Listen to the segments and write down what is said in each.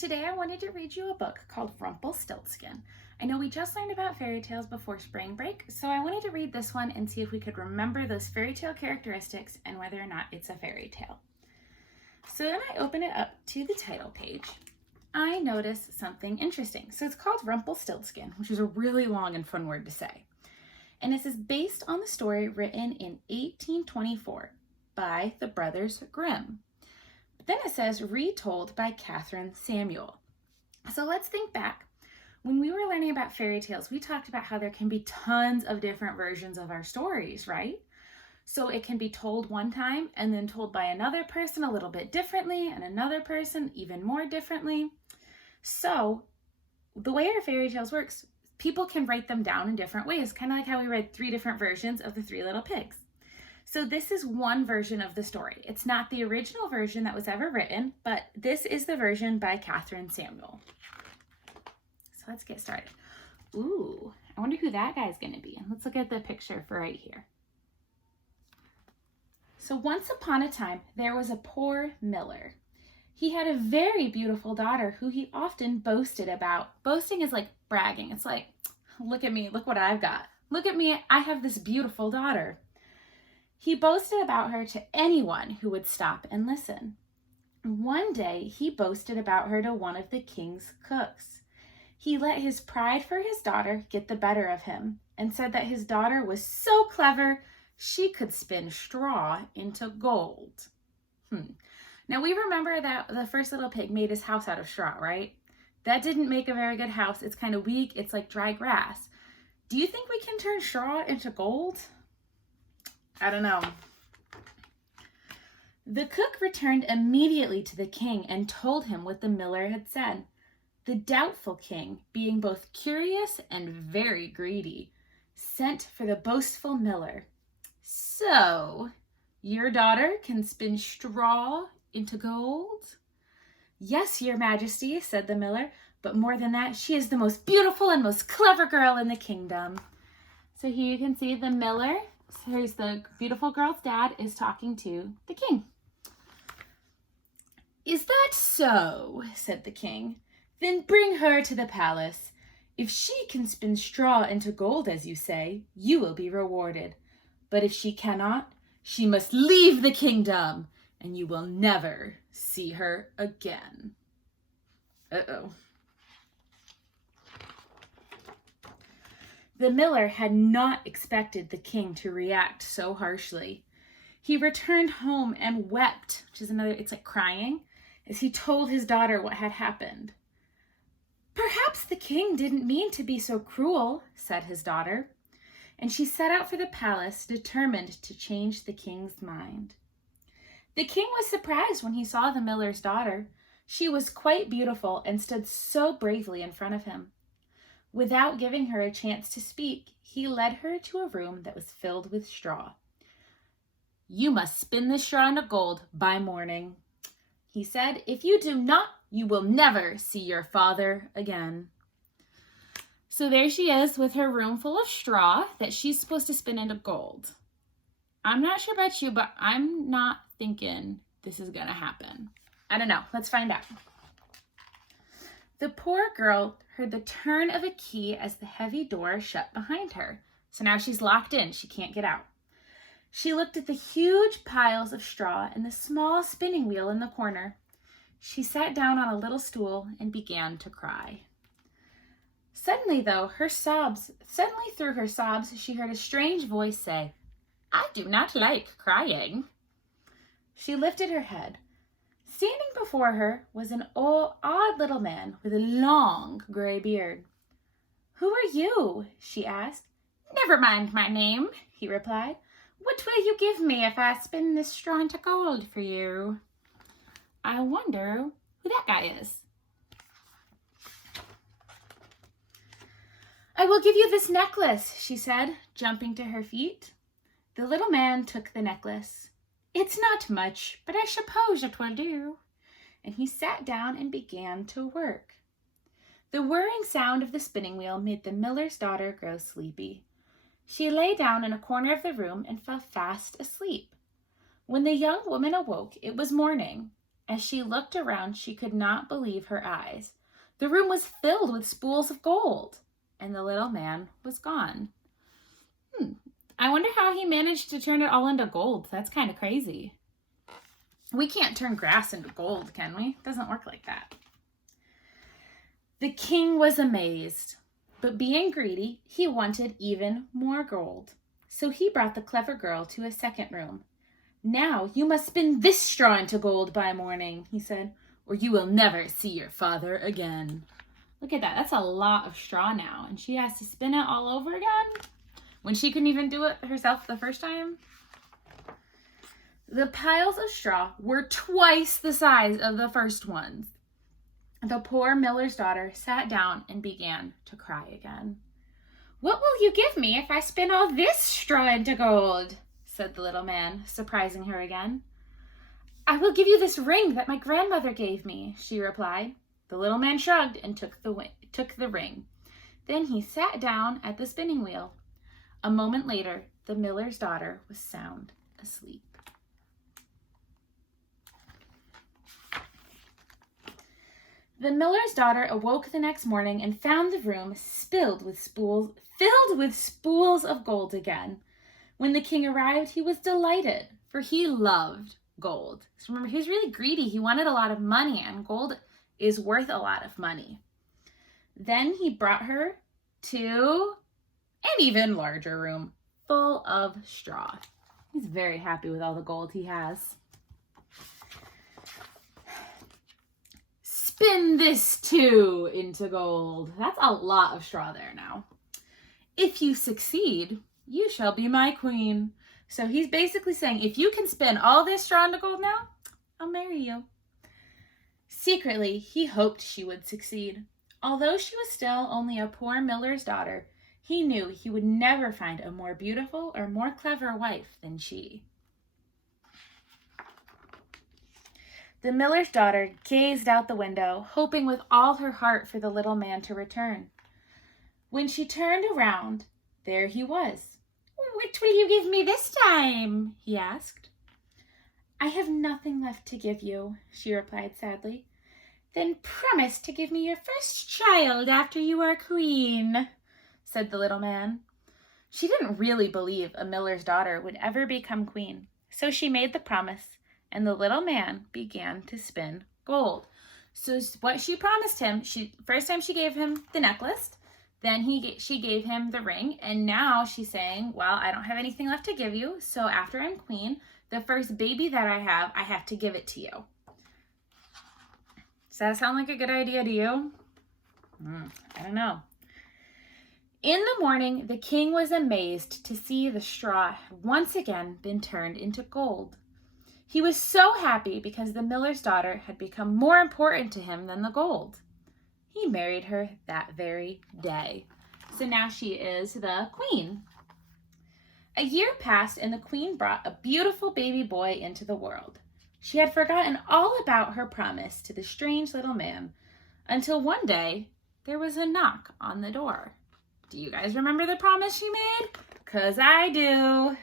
Today I wanted to read you a book called Rumpelstiltskin. I know we just learned about fairy tales before spring break, so I wanted to read this one and see if we could remember those fairy tale characteristics and whether or not it's a fairy tale. So then I open it up to the title page. I notice something interesting. So it's called Rumpelstiltskin, which is a really long and fun word to say. And this is based on the story written in 1824 by the Brothers Grimm. But then it says retold by Catherine Samuel. So let's think back. When we were learning about fairy tales, we talked about how there can be tons of different versions of our stories, right? So it can be told one time and then told by another person a little bit differently and another person even more differently. So the way our fairy tales works, people can write them down in different ways, kind of like how we read 3 different versions of the 3 Little Pigs. So this is one version of the story. It's not the original version that was ever written, but this is the version by Catherine Samuel. So let's get started. Ooh, I wonder who that guy's going to be. Let's look at the picture for right here. So once upon a time, there was a poor miller. He had a very beautiful daughter who he often boasted about. Boasting is like bragging. It's like, look at me, look what I've got. Look at me, I have this beautiful daughter. He boasted about her to anyone who would stop and listen. One day, he boasted about her to one of the king's cooks. He let his pride for his daughter get the better of him and said that his daughter was so clever she could spin straw into gold. Now we remember that the first little pig made his house out of straw, right? That didn't make a very good house. It's kind of weak. It's like dry grass. Do you think we can turn straw into gold? I don't know. The cook returned immediately to the king and told him what the miller had said. The doubtful king, being both curious and very greedy, sent for the boastful miller. So, your daughter can spin straw into gold? Yes, your majesty, said the miller, but more than that, she is the most beautiful and most clever girl in the kingdom. So here you can see the miller, so here's the beautiful girl's dad, is talking to the king. Is that so? Said the king. Then bring her to the palace. If she can spin straw into gold, as you say, you will be rewarded. But if she cannot, she must leave the kingdom, and you will never see her again. Uh-oh. The miller had not expected the king to react so harshly. He returned home and wept, which is another, it's like crying, as he told his daughter what had happened. Perhaps the king didn't mean to be so cruel, said his daughter, and she set out for the palace, determined to change the king's mind. The king was surprised when he saw the miller's daughter. She was quite beautiful and stood so bravely in front of him. Without giving her a chance to speak, he led her to a room that was filled with straw. You must spin this straw into gold by morning, he said. If you do not, you will never see your father again. So there she is with her room full of straw that she's supposed to spin into gold. I'm not sure about you, but I'm not thinking this is going to happen. I don't know. Let's find out. The poor girl heard the turn of a key as the heavy door shut behind her. So now she's locked in. She can't get out. She looked at the huge piles of straw and the small spinning wheel in the corner. She sat down on a little stool and began to cry. Suddenly, though, through her sobs, she heard a strange voice say, I do not like crying. She lifted her head. Standing before her was an odd little man with a long gray beard. Who are you? She asked. Never mind my name, he replied. What will you give me if I spin this straw into gold for you? I wonder who that guy is. I will give you this necklace, she said, jumping to her feet. The little man took the necklace. It's not much, but I suppose it will do. And he sat down and began to work. The whirring sound of the spinning wheel made the miller's daughter grow sleepy. She lay down in a corner of the room and fell fast asleep. When the young woman awoke, it was morning, As she looked around, she could not believe her eyes. The room was filled with spools of gold, and the little man was gone. I wonder how he managed to turn it all into gold. That's kind of crazy. We can't turn grass into gold, can we? It doesn't work like that. The king was amazed, but being greedy, he wanted even more gold. So he brought the clever girl to a second room. Now you must spin this straw into gold by morning, he said, or you will never see your father again. Look at that. That's a lot of straw now, and she has to spin it all over again when she couldn't even do it herself the first time. The piles of straw were twice the size of the first ones. The poor miller's daughter sat down and began to cry again. What will you give me if I spin all this straw into gold? Said the little man, surprising her again. I will give you this ring that my grandmother gave me, she replied. The little man shrugged and took the ring. Then he sat down at the spinning wheel. A moment later, the miller's daughter was sound asleep. The miller's daughter awoke the next morning and found the room filled with spools of gold again. When the king arrived, he was delighted, for he loved gold. So remember, he was really greedy. He wanted a lot of money, and gold is worth a lot of money. Then he brought her to an even larger room full of straw. He's very happy with all the gold he has. Spin this too into gold. That's a lot of straw there now. If you succeed, you shall be my queen. So he's basically saying, if you can spin all this straw into gold now, I'll marry you. Secretly, he hoped she would succeed. Although she was still only a poor miller's daughter, he knew he would never find a more beautiful or more clever wife than she. The miller's daughter gazed out the window, hoping with all her heart for the little man to return. When she turned around, there he was. What will you give me this time? He asked. I have nothing left to give you, she replied sadly. Then promise to give me your first child after you are queen, said the little man. She didn't really believe a miller's daughter would ever become queen, so she made the promise, and the little man began to spin gold. So what she promised him, first time she gave him the necklace, then she gave him the ring, and now she's saying, well, I don't have anything left to give you, so after I'm queen, the first baby that I have to give it to you. Does that sound like a good idea to you? I don't know. In the morning, the king was amazed to see the straw had once again been turned into gold. He was so happy because the miller's daughter had become more important to him than the gold. He married her that very day. So now she is the queen. A year passed and the queen brought a beautiful baby boy into the world. She had forgotten all about her promise to the strange little man until one day there was a knock on the door. Do you guys remember the promise she made? 'Cause I do.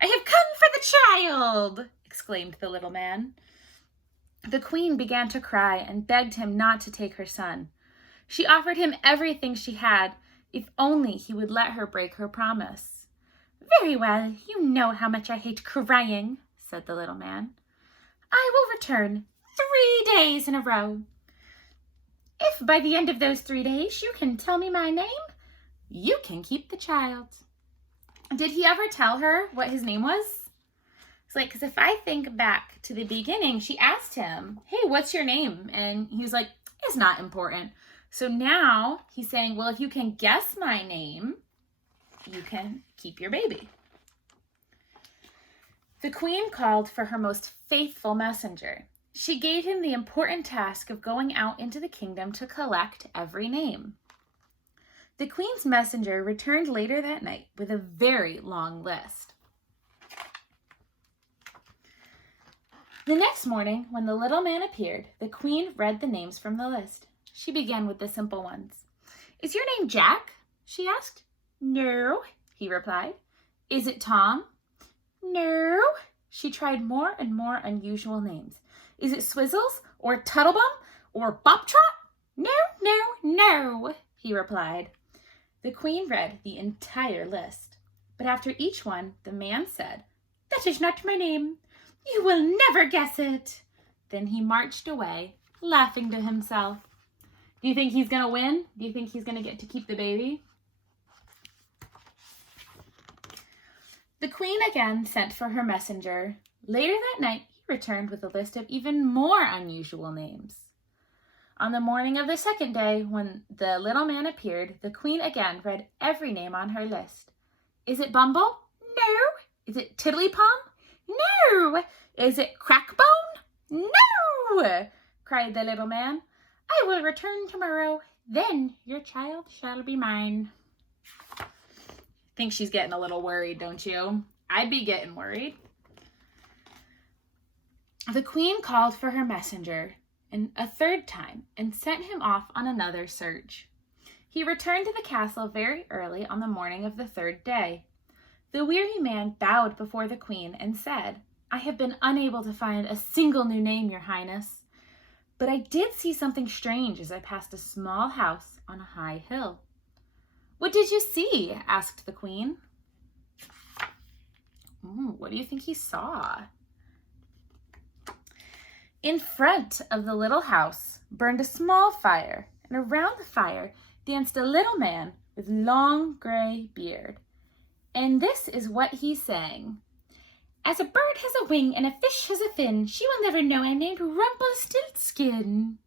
I have come for the child, exclaimed the little man. The queen began to cry and begged him not to take her son. She offered him everything she had, if only he would let her break her promise. Very well, you know how much I hate crying, said the little man. I will return 3 days in a row. If by the end of those 3 days you can tell me my name, you can keep the child. Did he ever tell her what his name was? It's like, because if I think back to the beginning, she asked him, hey, what's your name? And he was like, it's not important. So now he's saying, well, if you can guess my name, you can keep your baby. The queen called for her most faithful messenger. She gave him the important task of going out into the kingdom to collect every name. The queen's messenger returned later that night with a very long list. The next morning, when the little man appeared, the queen read the names from the list. She began with the simple ones. Is your name Jack? She asked. No, he replied. Is it Tom? No. She tried more and more unusual names. Is it Swizzles or Tuttlebum or Boptrot? No, no, no, he replied. The queen read the entire list, but after each one, the man said, "That is not my name. You will never guess it." Then he marched away, laughing to himself. Do you think he's going to win? Do you think he's going to get to keep the baby? The queen again sent for her messenger. Later that night, he returned with a list of even more unusual names. On the morning of the second day, when the little man appeared, the queen again read every name on her list. Is it Bumble? No. Is it Tiddlypom? No. Is it Crackbone? No, cried the little man. I will return tomorrow. Then your child shall be mine. Think she's getting a little worried, don't you? I'd be getting worried. The queen called for her messenger a third time and sent him off on another search. He returned to the castle very early on the morning of the third day. The weary man bowed before the queen and said, "I have been unable to find a single new name, your highness, but I did see something strange as I passed a small house on a high hill." "What did you see?" asked the queen. What do you think he saw? In front of the little house burned a small fire, and around the fire danced a little man with long gray beard. And this is what he sang. "As a bird has a wing and a fish has a fin, she will never know I'm named Rumpelstiltskin."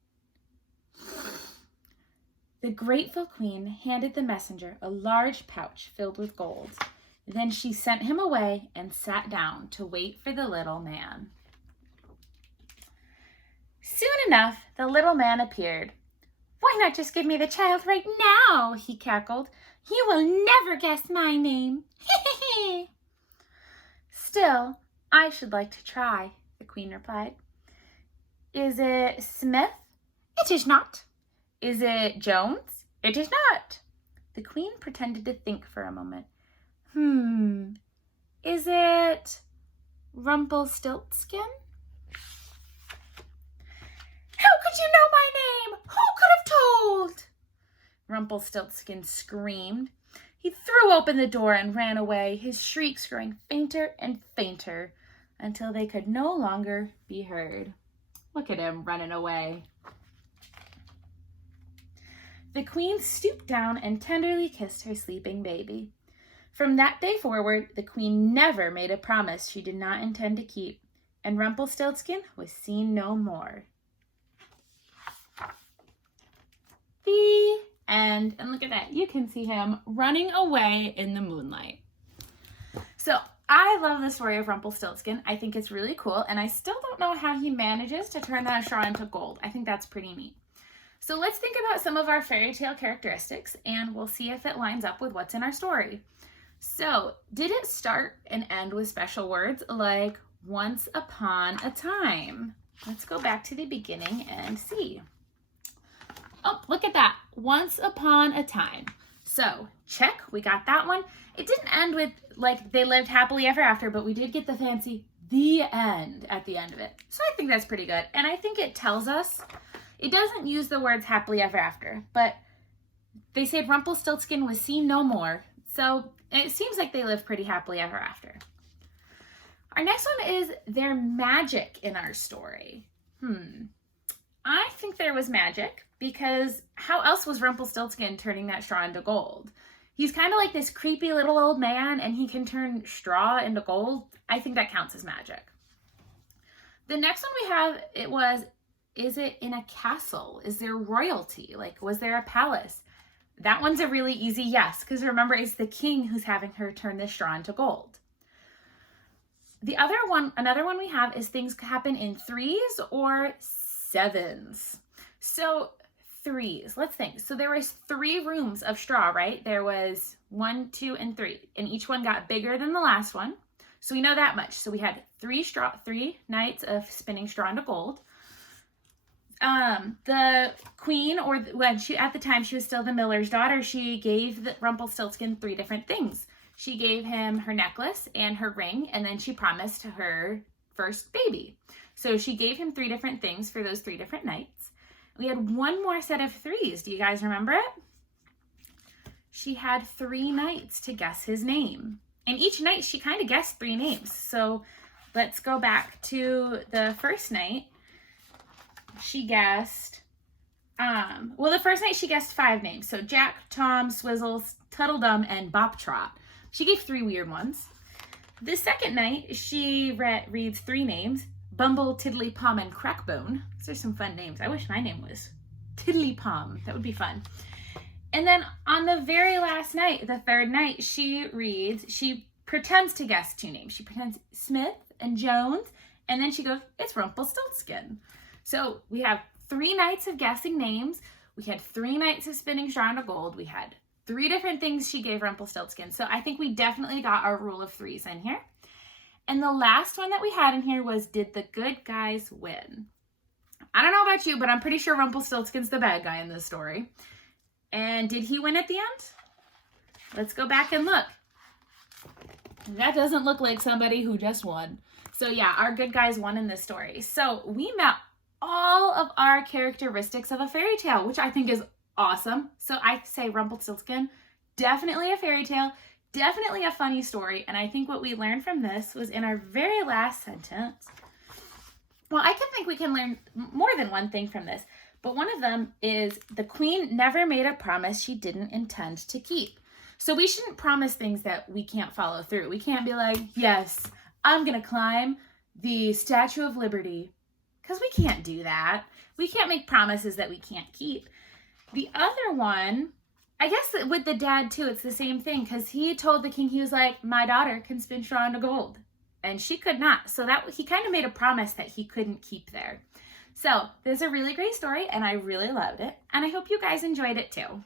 The grateful queen handed the messenger a large pouch filled with gold. Then she sent him away and sat down to wait for the little man. Soon enough, the little man appeared. "Why not just give me the child right now?" he cackled. "You will never guess my name." "Still, I should like to try," the queen replied. "Is it Smith?" "It is not." "Is it Jones?" "It is not." The queen pretended to think for a moment. Is it Rumpelstiltskin?" "How could you know my name? Who could have told?" Rumpelstiltskin screamed. He threw open the door and ran away, his shrieks growing fainter and fainter until they could no longer be heard. Look at him running away. The queen stooped down and tenderly kissed her sleeping baby. From that day forward, the queen never made a promise she did not intend to keep, and Rumpelstiltskin was seen no more. The end. And look at that. You can see him running away in the moonlight. So I love the story of Rumpelstiltskin. I think it's really cool, and I still don't know how he manages to turn that straw into gold. I think that's pretty neat. So let's think about some of our fairy tale characteristics, and we'll see if it lines up with what's in our story. So, did it start and end with special words like once upon a time? Let's go back to the beginning and see. Oh, look at that. Once upon a time. So, check. We got that one. It didn't end with like they lived happily ever after, but we did get the fancy the end at the end of it. So I think that's pretty good. And I think it tells us, it doesn't use the words happily ever after, but they said Rumpelstiltskin was seen no more. So it seems like they live pretty happily ever after. Our next one is their magic in our story. I think there was magic because how else was Rumpelstiltskin turning that straw into gold? He's kind of like this creepy little old man and he can turn straw into gold. I think that counts as magic. The next one we have, is it in a castle? Is there royalty? Like, was there a palace? That one's a really easy yes, because remember, it's the king who's having her turn this straw into gold. Another one we have is things happen in 3s or 7s. So 3s, let's think. So there was 3 rooms of straw, right? There was 1, 2, and 3, and each one got bigger than the last one. So we know that much. So we had 3 nights of spinning straw into gold. The queen, or when at the time she was still the miller's daughter, she gave Rumpelstiltskin 3 different things. She gave him her necklace and her ring, and then she promised her first baby. So she gave him 3 different things for those 3 different nights. We had one more set of 3s. Do you guys remember it? She had 3 nights to guess his name. And each night she kind of guessed 3 names. So let's go back to the first night. She guessed, well, the first night she guessed 5 names. So Jack, Tom, Swizzles, Tuttledum, and Bop Trot. She gave 3 weird ones. The second night she reads 3 names. Bumble, Tiddly Palm, and Crackbone. Those are some fun names. I wish my name was Tiddly Palm. That would be fun. And then on the very last night, the third night, she pretends to guess 2 names. She pretends Smith and Jones, and then she goes, it's Rumpelstiltskin. So we have 3 nights of guessing names. We had 3 nights of spinning straw into gold. We had 3 different things she gave Rumpelstiltskin. So I think we definitely got our rule of 3s in here. And the last one that we had in here was, did the good guys win? I don't know about you, but I'm pretty sure Rumpelstiltskin's the bad guy in this story. And did he win at the end? Let's go back and look. That doesn't look like somebody who just won. So yeah, our good guys won in this story. So we met all of our characteristics of a fairy tale, which I think is awesome. So I say Rumpelstiltskin, definitely a fairy tale, definitely a funny story. And I think what we learned from this was in our very last sentence. Well, I think we can learn more than one thing from this. But one of them is the queen never made a promise she didn't intend to keep. So we shouldn't promise things that we can't follow through. We can't be like, yes, I'm going to climb the Statue of Liberty. Because we can't do that. We can't make promises that we can't keep. The other one, I guess with the dad too, it's the same thing. Because he told the king, he was like, my daughter can spin straw into gold. And she could not. So that he kind of made a promise that he couldn't keep there. So this is a really great story and I really loved it. And I hope you guys enjoyed it too.